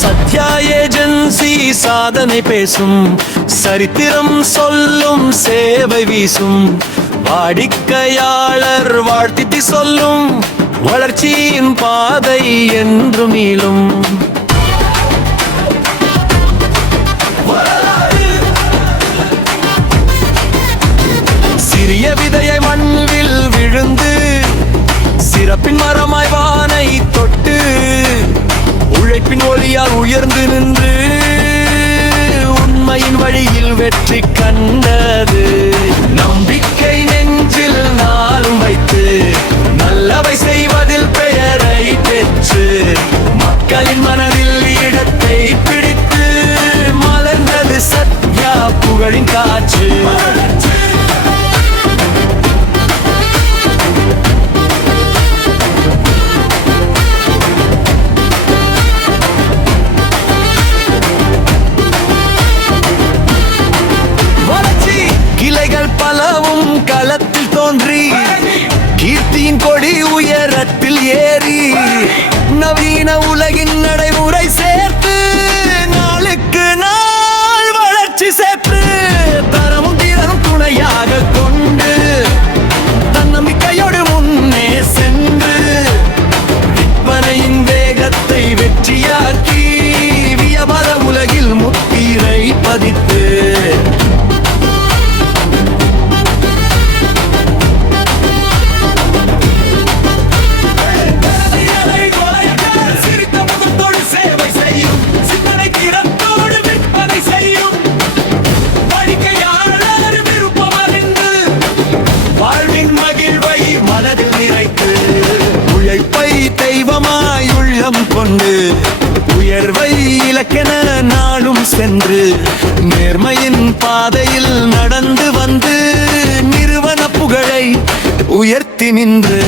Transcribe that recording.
Sathya agency சாதனை பேசும், சரித்திரம் சொல்லும், சேவை வீசும், வாடிக்கையாளர் வாழ்த்தி சொல்லும், வளர்ச்சியின் பாதை என்று நீளும். சிறிய விதையை மண்ணில் விழுந்து சிறப்பின் மரமாய் வானை தொட்டு உழைப்பின் ஒளியால் உயர்ந்து நின்று உண்மையின் வழியில் வெற்றி கண்டது. நம்பிக்கை நெஞ்சில் நாளும் வைத்து நல்லவை செய்வதில் பெயரை பெற்று மக்களின் மனதில் இடத்தை பிடித்து மலர்ந்தது சத்யா புகழின் காற்று. பலவும் களத்தில் தோன்றி கீர்த்தியின் கொடி உயரத்தில் ஏறி நவீன உலகின் நடைமுறை சேர்த்து நாளுக்கு நாள் வளர்ச்சி சேர்த்து தரமும் தீரனும் துணையாக கொண்டு தன்னம்பிக்கையோடு முன்னே சென்று விற்பனையின் வேகத்தை வெற்றியாக்கி வியாபார உலகில் முத்திரை பதித்து உழைப்பை தெய்வமாய் உள்ளம் கொண்டு உயர்வை இலக்கென நாளும் சென்று நேர்மையின் பாதையில் நடந்து வந்து நிறுவன புகழை உயர்த்தி நின்று